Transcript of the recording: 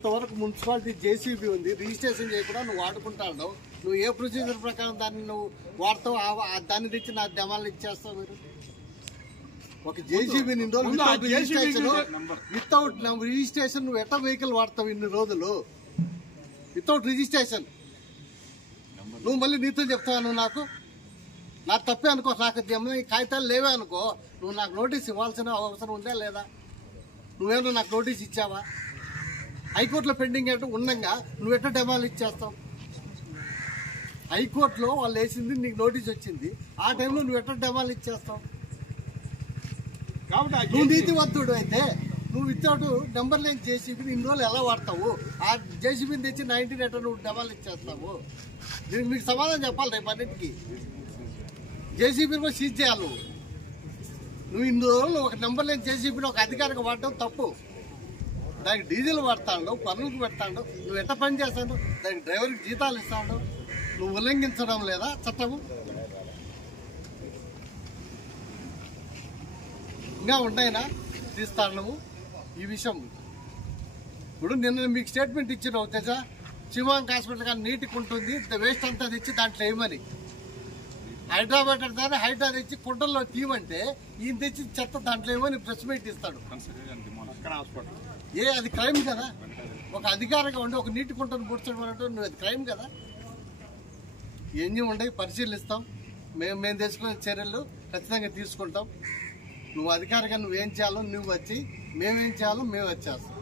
ఇంతవరకు municipality JCB ఉంది, registration చేయకుండా నువ్వు వాడుకుంటావు. నువ్వు ఏ ప్రొసీజర్ ప్రకారం దాన్ని నువ్వు వాడతావు, దాన్ని తెచ్చి నా డెమాలు ఇచ్చేస్తావు. మీరు ఒక జేసీబీ వితౌట్ రిజిస్ట్రేషన్ నువ్వు ఎట్లా వెహికల్ వాడతావు ఇన్ని రోజులు వితౌట్ రిజిస్ట్రేషన్? నువ్వు మళ్ళీ నీతో చెప్తావు. నువ్వు నాకు తప్పే అనుకో, నాకు కాగితాలు లేవే అనుకో, నువ్వు నాకు నోటీస్ ఇవ్వాల్సిన అవసరం ఉందా లేదా? నువ్వేమో నాకు నోటీస్ ఇచ్చావా? హైకోర్టులో పెండింగ్ ఏంటో ఉండగా నువ్వు ఎట్లా డెమాలు ఇచ్చేస్తావు? హైకోర్టులో వాళ్ళు వేసింది, నీకు నోటీస్ వచ్చింది, ఆ టైంలో నువ్వు ఎట్లా డెమాలు ఇచ్చేస్తావు? నువ్వు నీతివంతుడు అయితే నువ్వు వితౌట్ నెంబర్ లేని జేసీబీని ఇన్ని రోజులు ఎలా వాడతావు? ఆ జేసీబీని తెచ్చి 19 ఎట్లా నువ్వు డెమాలు ఇచ్చేస్తావు? దీనికి మీకు సమాధానం చెప్పాలి. రేపు అన్నిటికీ జేసీబీని కూడా సీజ్ చేయాలి. నువ్వు ఇన్ని రోజులు ఒక నెంబర్ లేని జేసీబీని ఒక అధికారికి వాడటం తప్పు. దానికి డీజిల్ వాడతాడు, పనులకు పెడతాడు, నువ్వు ఎట్లా పని చేస్తాడు, దానికి డ్రైవర్కి జీతాలు ఇస్తాడు. నువ్వు ఉల్లంఘించడం లేదా చట్టము? ఇంకా ఉంటాయినా తీస్తాను ఈ విషయం. ఇప్పుడు నిన్న మీకు స్టేట్మెంట్ ఇచ్చినావు తెచ్చా, శివాంక్ హాస్పిటల్ కానీ నీటికి ఉంటుంది, వేస్ట్ అంతా తెచ్చి దాంట్లో వేయమని. హైదరాబాద్ అంటే హైదరాబాద్ తెచ్చి కుంటల్లో తీయమంటే ఈయన తెచ్చి చెత్త దాంట్లో ఏమని ప్రెస్ మీట్ ఇస్తాడు. అది క్రైమ్ కదా? ఒక అధికారిగా ఉండి ఒక నీటి కుంటను పూడ్చడం అంటే నువ్వు అది క్రైమ్ కదా? ఇవన్నీ ఉండయి, పరిశీలిస్తాం. మేము తీసుకునే చర్యలు ఖచ్చితంగా తీసుకుంటాం. నువ్వు అధికారిగా నువ్వేం చేయాలో నువ్వు వచ్చి, మేమేం చేయాలో మేము వచ్చేస్తాం.